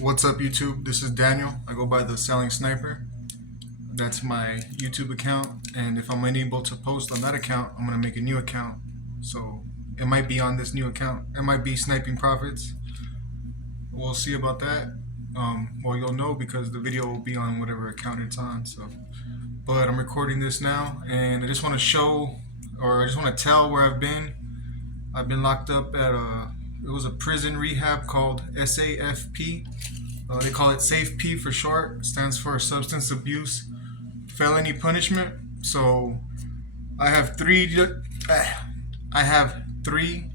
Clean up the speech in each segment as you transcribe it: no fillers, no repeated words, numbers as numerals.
What's up, YouTube? This is Daniel. I go by the Selling Sniper. That's my YouTube account, and if I'm unable to post on that account, I'm gonna make a new account. So it might be on this new account. It might be Sniping Profits. We'll see about that. Well, you'll know because the video will be on whatever account it's on. But I'm recording this now, and I just want to show, or I just want to tell where I've been. I've been locked up at it was a prison rehab called SAFP. They call it SAFE-P for short. It stands for Substance Abuse Felony Punishment. So I have three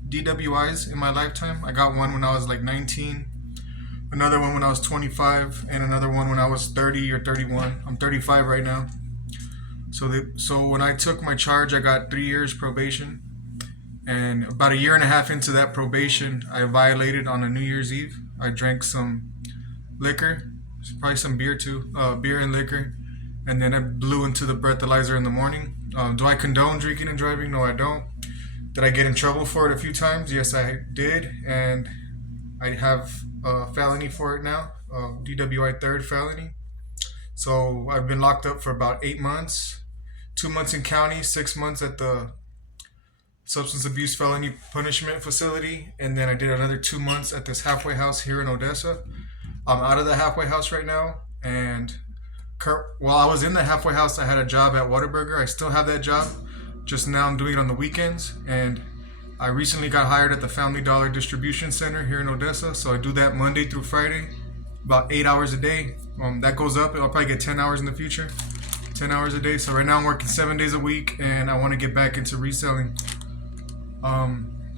DWI'S in my lifetime. I got one when I was like 19, another one when I was 25, and another one when I was 30 or 31. I'm 35 right now. So when I took my charge, I got 3 years probation. And about a year and a half into that probation, I violated on a New Year's Eve. I drank some liquor, probably some beer too, beer and liquor, and then I blew into the breathalyzer in the morning. Do I condone drinking and driving? No, I don't. Did I get in trouble for it a few times? Yes, I did, and I have a felony for it now, DWI third felony. So I've been locked up for about 8 months, 2 months in county, 6 months at the substance abuse felony punishment facility, and then I did another 2 months at this halfway house here in Odessa. I'm out of the halfway house right now, and while I was in the halfway house, I had a job at Whataburger. I still have that job, just now I'm doing it on the weekends, and I recently got hired at the Family Dollar Distribution Center here in Odessa, so I do that Monday through Friday, about 8 hours a day. That goes up, I'll probably get 10 hours in the future, 10 hours a day. So right now I'm working 7 days a week, and I want to get back into reselling.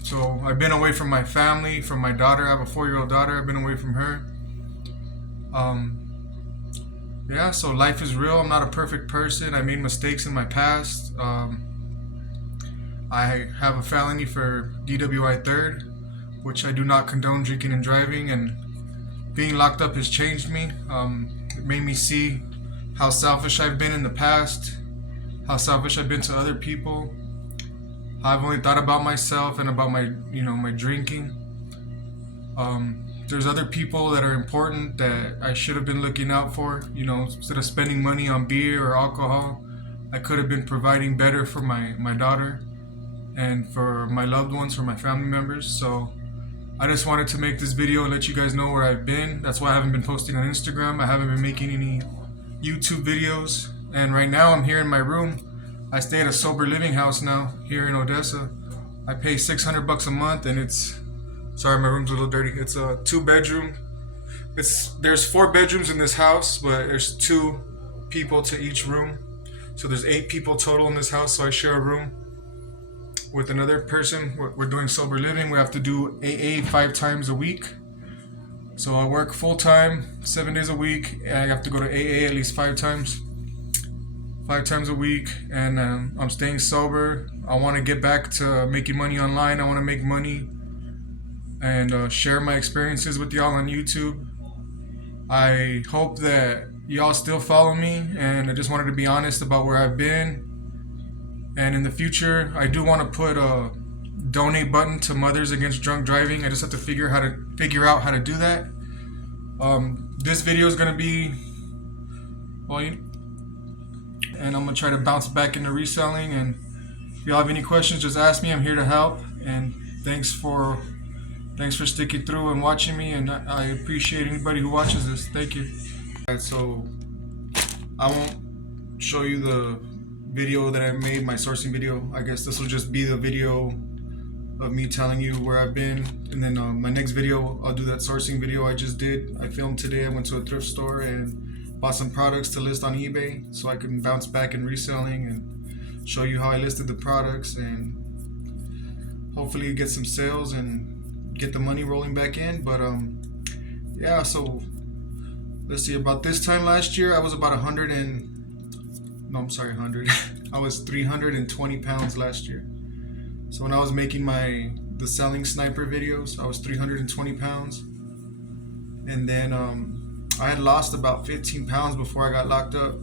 So I've been away from my family, from my daughter. I have a 4-year-old daughter. I've been away from her. Yeah, so life is real. I'm not a perfect person. I made mistakes in my past. I have a felony for DWI third, which I do not condone drinking and driving, and being locked up has changed me. It made me see how selfish I've been in the past, how selfish I've been to other people. I've only thought about myself and about my drinking. There's other people that are important that I should have been looking out for. Instead of spending money on beer or alcohol, I could have been providing better for my daughter and for my loved ones, for my family members. So I just wanted to make this video and let you guys know where I've been. That's why I haven't been posting on Instagram. I haven't been making any YouTube videos. And right now I'm here in my room. I stay at a sober living house now here in Odessa. I pay $600 a month, and sorry, my room's a little dirty. It's a 2-bedroom. There's 4 bedrooms in this house, but there's 2 people to each room. So there's 8 people total in this house. So I share a room with another person. We're doing sober living. We have to do AA 5 times a week. So I work full time, 7 days a week, and I have to go to AA at least 5 times a week, and I'm staying sober. I want to get back to making money online. I want to make money and share my experiences with y'all on YouTube. I hope that y'all still follow me, and I just wanted to be honest about where I've been. And in the future, I do want to put a donate button to Mothers Against Drunk Driving. I just have to figure out how to do that. This video is gonna be, and I'm gonna try to bounce back into reselling. And if y'all have any questions, just ask me. I'm here to help. And thanks for sticking through and watching me. And I appreciate anybody who watches this. Thank you. Alright, so I won't show you the video that I made, my sourcing video. I guess this will just be the video of me telling you where I've been. And then my next video, I'll do that sourcing video I just did. I filmed today. I went to a thrift store and bought some products to list on eBay so I can bounce back in reselling and show you how I listed the products and hopefully get some sales and get the money rolling back in. But yeah, so let's see, about this time last year I was about 100 I was 320 pounds last year. So when I was making the Selling Sniper videos, I was 320 pounds, and then I had lost about 15 pounds before I got locked up.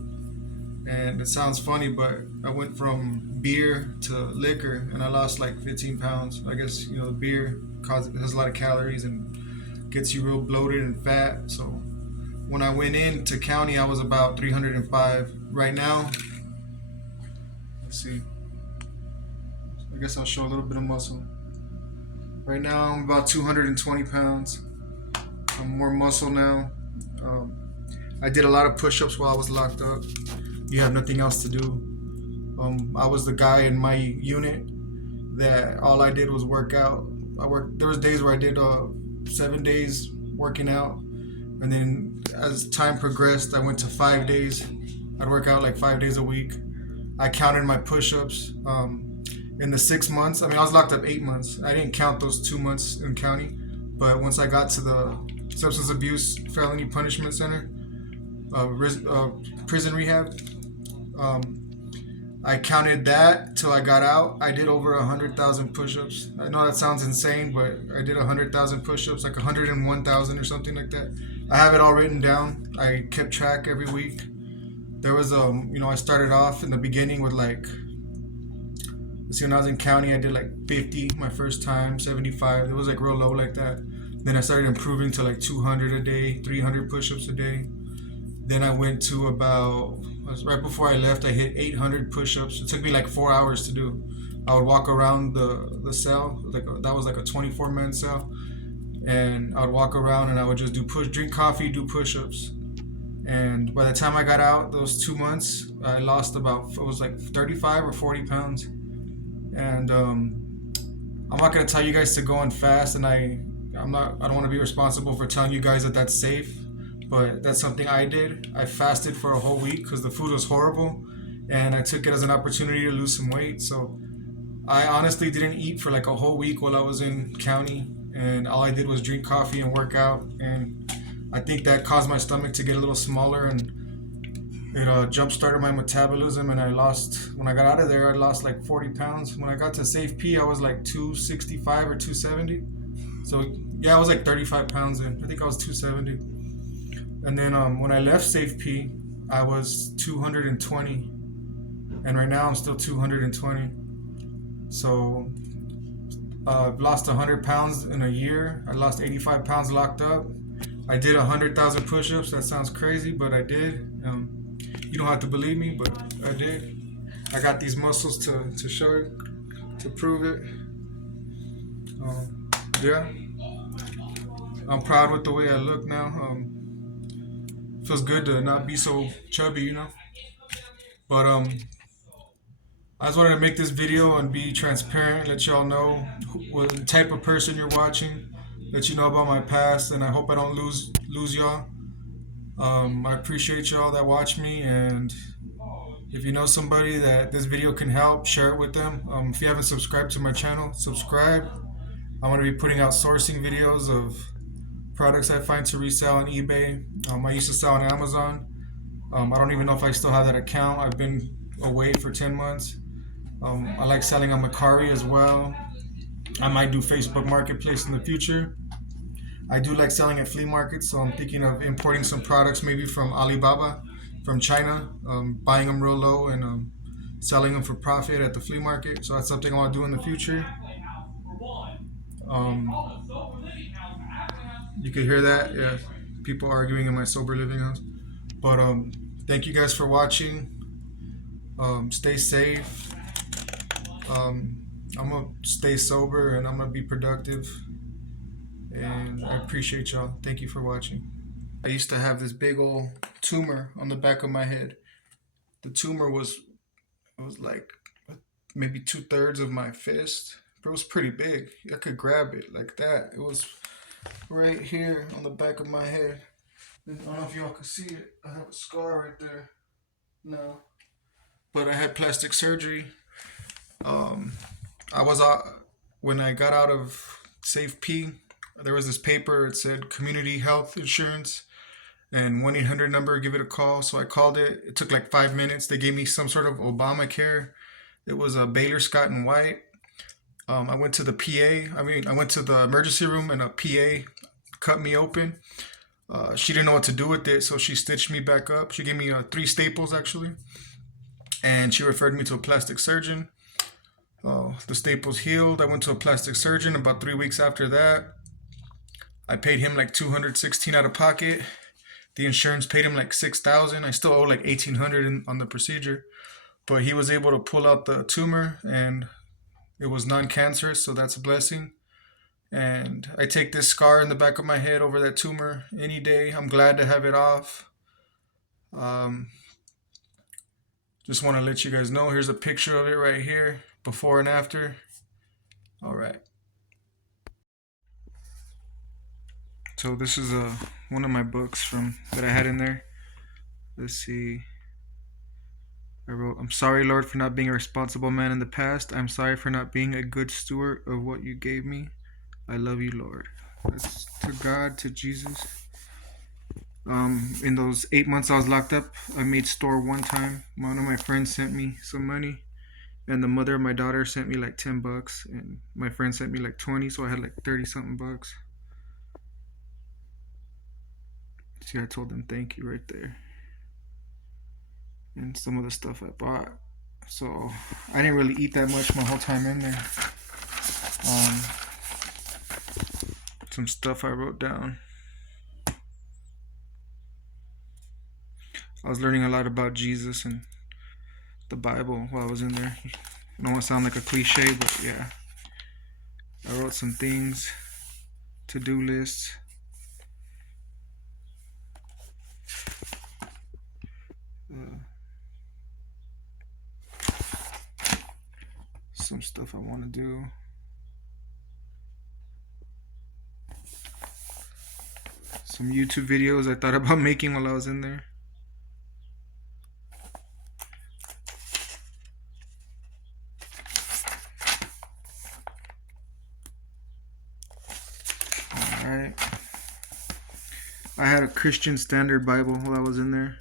And it sounds funny, but I went from beer to liquor, and I lost like 15 pounds. I guess beer has a lot of calories, and gets you real bloated and fat. So when I went into county, I was about 305. Right now, let's see, I guess I'll show a little bit of muscle. Right now I'm about 220 pounds. I'm more muscle now. I did a lot of push-ups while I was locked up. You have nothing else to do. I was the guy in my unit that all I did was work out. There was days where I did 7 days working out, and then as time progressed, I went to 5 days. I'd work out like 5 days a week. I counted my push-ups. In the 6 months, I mean, I was locked up 8 months. I didn't count those 2 months in county, but once I got to the substance abuse felony punishment center, prison rehab, I counted that till I got out. I did over 100,000 push-ups. I know that sounds insane, but I did 100,000 push-ups, like 101,000 or something like that. I have it all written down. I kept track every week. There was I started off in the beginning with like, see, when I was in county, I did like 50 my first time, 75. It was like real low like that. Then I started improving to like 200 a day, 300 push-ups a day. Then I went to right before I left, I hit 800 push-ups. It took me like 4 hours to do. I would walk around the cell, that was like a 24-man cell. And I would walk around and I would just drink coffee, do push-ups. And by the time I got out, those 2 months, I lost it was like 35 or 40 pounds. And I'm not gonna tell you guys to go on fast, and I don't want to be responsible for telling you guys that that's safe, but that's something I did. I fasted for a whole week because the food was horrible, and I took it as an opportunity to lose some weight. So I honestly didn't eat for like a whole week while I was in county, and all I did was drink coffee and work out, and I think that caused my stomach to get a little smaller, and it jump-started my metabolism, and when I got out of there, I lost like 40 pounds. When I got to Safe P, I was like 265 or 270. So yeah, I was like 35 pounds in. I think I was 270. And then when I left Safe P, I was 220. And right now I'm still 220. So I've lost 100 pounds in a year. I lost 85 pounds locked up. I did 100,000 push-ups. That sounds crazy, but I did. You don't have to believe me, but I did. I got these muscles to show it, to prove it. Yeah, I'm proud with the way I look now. Feels good to not be so chubby, you know. But I just wanted to make this video and be transparent, let y'all know what the type of person you're watching, let you know about my past, and I hope I don't lose y'all. I appreciate y'all that watch me, and if you know somebody that this video can help, share it with them. If you haven't subscribed to my channel, subscribe. I'm going to be putting out sourcing videos of products I find to resell on eBay. I used to sell on Amazon. I don't even know if I still have that account. I've been away for 10 months. I like selling on Mercari as well. I might do Facebook Marketplace in the future. I do like selling at flea markets, so I'm thinking of importing some products maybe from Alibaba, from China, buying them real low and selling them for profit at the flea market. So that's something I want to do in the future. You could hear that, yeah, people arguing in my sober living house. But thank you guys for watching. Stay safe. I'm gonna stay sober and I'm gonna be productive. And I appreciate y'all. Thank you for watching. I used to have this big old tumor on the back of my head. The tumor was like maybe 2/3 of my fist. But it was pretty big. I could grab it like that. It was right here on the back of my head. I don't know if y'all can see it. I have a scar right there. No. But I had plastic surgery. When I got out of Safe P, there was this paper. It said community health insurance and 1-800 number, give it a call. So I called it. It took like 5 minutes. They gave me some sort of Obamacare. It was a Baylor, Scott and White. I went to the I went to the emergency room, and a PA cut me open. She didn't know what to do with it, so she stitched me back up. She gave me 3 staples actually, and she referred me to a plastic surgeon. The staples healed. I went to a plastic surgeon about 3 weeks after that. I paid him like $216 out of pocket. The insurance paid him like $6,000. I still owe like $1,800 on the procedure, but he was able to pull out the tumor and it was non-cancerous, so that's a blessing. And I take this scar in the back of my head over that tumor any day. I'm glad to have it off. Just want to let you guys know. Here's a picture of it right here, before and after. All right. So this is one of my books that I had in there. Let's see. I wrote, "I'm sorry, Lord, for not being a responsible man in the past. I'm sorry for not being a good steward of what you gave me. I love you, Lord." That's to God, to Jesus. In those 8 months I was locked up, I made store one time. One of my friends sent me some money, and the mother of my daughter sent me like $10, and my friend sent me like 20, so I had like 30 something bucks. See, I told them thank you right there. And some of the stuff I bought. So I didn't really eat that much my whole time in there. Some stuff I wrote down. I was learning a lot about Jesus and the Bible while I was in there. I don't want to sound like a cliche, but yeah. I wrote some things, to-do lists. Some stuff I want to do. Some YouTube videos I thought about making while I was in there. Alright. I had a Christian Standard Bible while I was in there.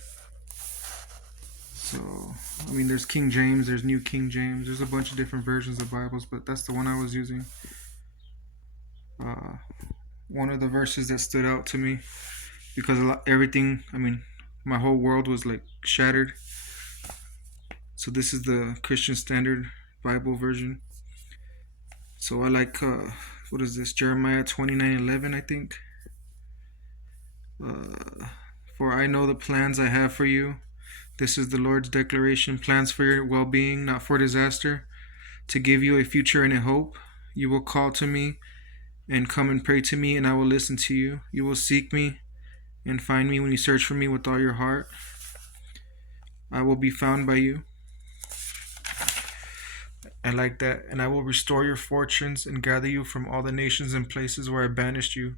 So, I mean, there's King James, there's New King James, there's a bunch of different versions of Bibles, but that's the one I was using. One of the verses that stood out to me, because my whole world was like shattered. So this is the Christian Standard Bible version. So I like, what is this? Jeremiah 29:11, I think. For I know the plans I have for you. This is the Lord's declaration. Plans for your well-being, not for disaster, to give you a future and a hope. You will call to me and come and pray to me, and I will listen to you. You will seek me and find me when you search for me with all your heart. I will be found by you. I like that. And I will restore your fortunes and gather you from all the nations and places where I banished you.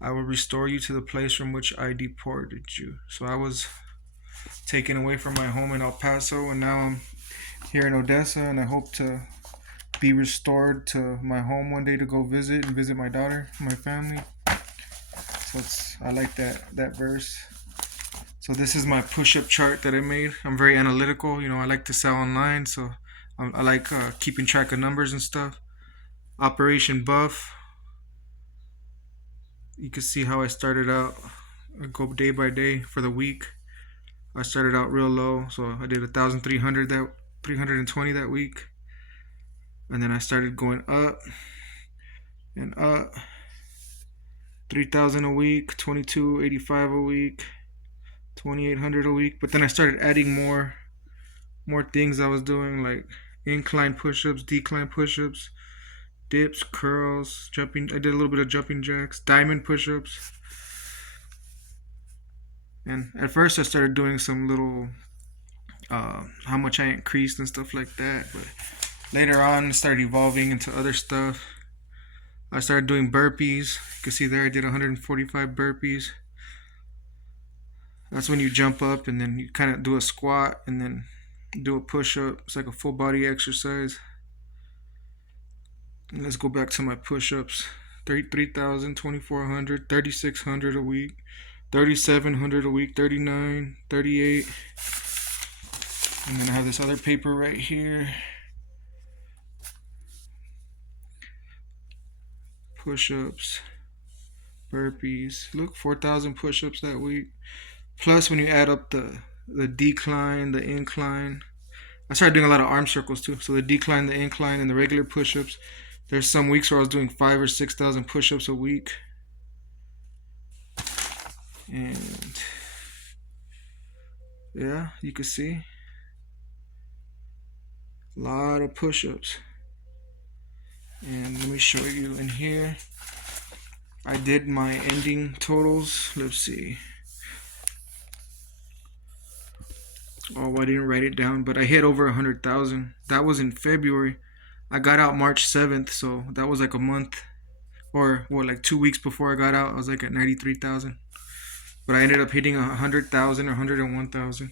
I will restore you to the place from which I deported you. So I was taken away from my home in El Paso, and now I'm here in Odessa, and I hope to be restored to my home one day to go visit my daughter, my family. So I like that verse. So this is my push-up chart that I made. I'm very analytical. I like to sell online, so I like keeping track of numbers and stuff. Operation Buff. You can see how I started out. I go day by day for the week. I started out real low, so I did 320 that week, and then I started going up and up. 3,000 a week, 2,285 a week, 2,800 a week. But then I started adding more things I was doing, like incline push-ups, decline push-ups, dips, curls, jumping. I did a little bit of jumping jacks, diamond push-ups. And at first I started doing some little how much I increased and stuff like that, but later on it started evolving into other stuff. I started doing burpees. You can see there I did 145 burpees. That's when you jump up and then you kind of do a squat and then do a push-up. It's like a full body exercise. And let's go back to my push-ups. 3,000, 2,400, 3,600 a week, 3,700 a week, 39, 38. And then I have this other paper right here. Push-ups, burpees. Look, 4,000 push-ups that week. Plus when you add up the decline, the incline. I started doing a lot of arm circles too. So the decline, the incline, and the regular push-ups. There's some weeks where I was doing 5,000 or 6,000 push-ups a week. And yeah, you can see a lot of push-ups. And let me show you in here. I did my ending totals. Let's see. Oh, I didn't write it down, but I hit over 100,000. That was in February. I got out March 7th, so that was like a month, or what, like 2 weeks before I got out. I was like at 93,000, but I ended up hitting 100,000 or 101,000.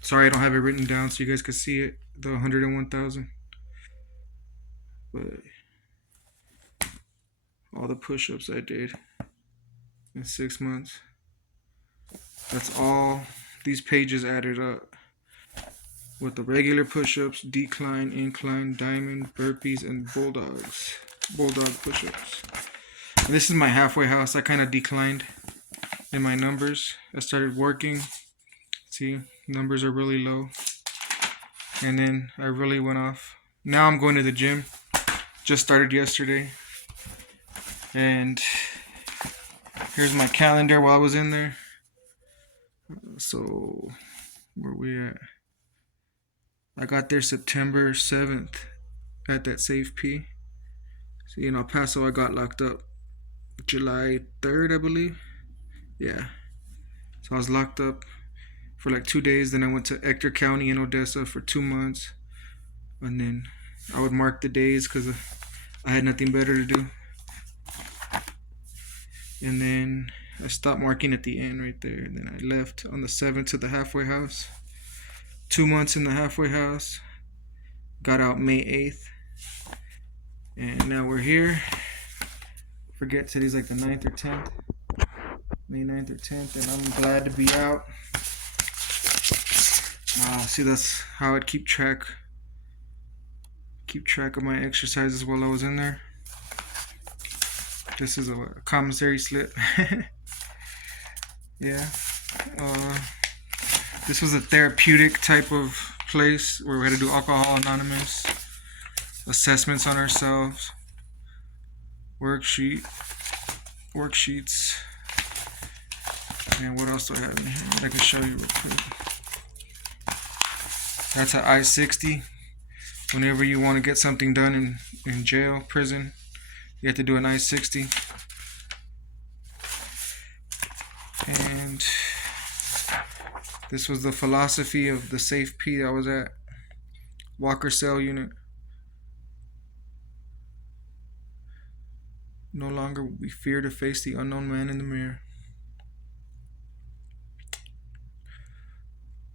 Sorry, I don't have it written down so you guys could see it. The 101,000, but all the push-ups I did in 6 months. That's all these pages added up, with the regular push-ups, decline, incline, diamond, burpees, and bulldog push-ups. And this is my halfway house. I kind of declined in my numbers. I started working. See, numbers are really low. And then I really went off. Now I'm going to the gym. Just started yesterday. And here's my calendar while I was in there. So, where we at? I got there September 7th at that Safe P. See, in El Paso, I got locked up July 3rd, I believe. Yeah. So I was locked up for like 2 days. Then I went to Ector County in Odessa for 2 months. And then I would mark the days because I had nothing better to do. And then I stopped marking at the end right there. And then I left on the 7th to the halfway house. 2 months in the halfway house. Got out May 8th. And now we're here. Forget today's like the 9th or 10th. May 9th or 10th. And I'm glad to be out. See, that's how I'd keep track of my exercises while I was in there. This is a commissary slip. Yeah. This was a therapeutic type of place where we had to do Alcohol Anonymous, assessments on ourselves, worksheets, and what else do I have in here? I can show you real quick. That's an I-60. Whenever you want to get something done in jail, prison, you have to do an I-60. And this was the philosophy of the Safe P I was at. Walker Cell Unit. No longer will we fear to face the unknown man in the mirror.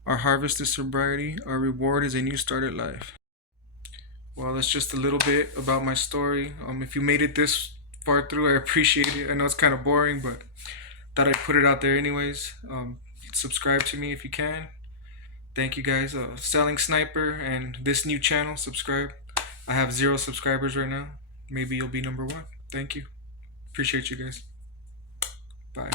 Our harvest is sobriety. Our reward is a new start at life. Well, that's just a little bit about my story. If you made it this far through, I appreciate it. I know it's kind of boring, but thought I'd put it out there anyways. Subscribe to me if you can. Thank you guys. Selling Sniper and this new channel, subscribe. I have 0 subscribers right now. Maybe you'll be number 1. Thank you. Appreciate you guys. Bye.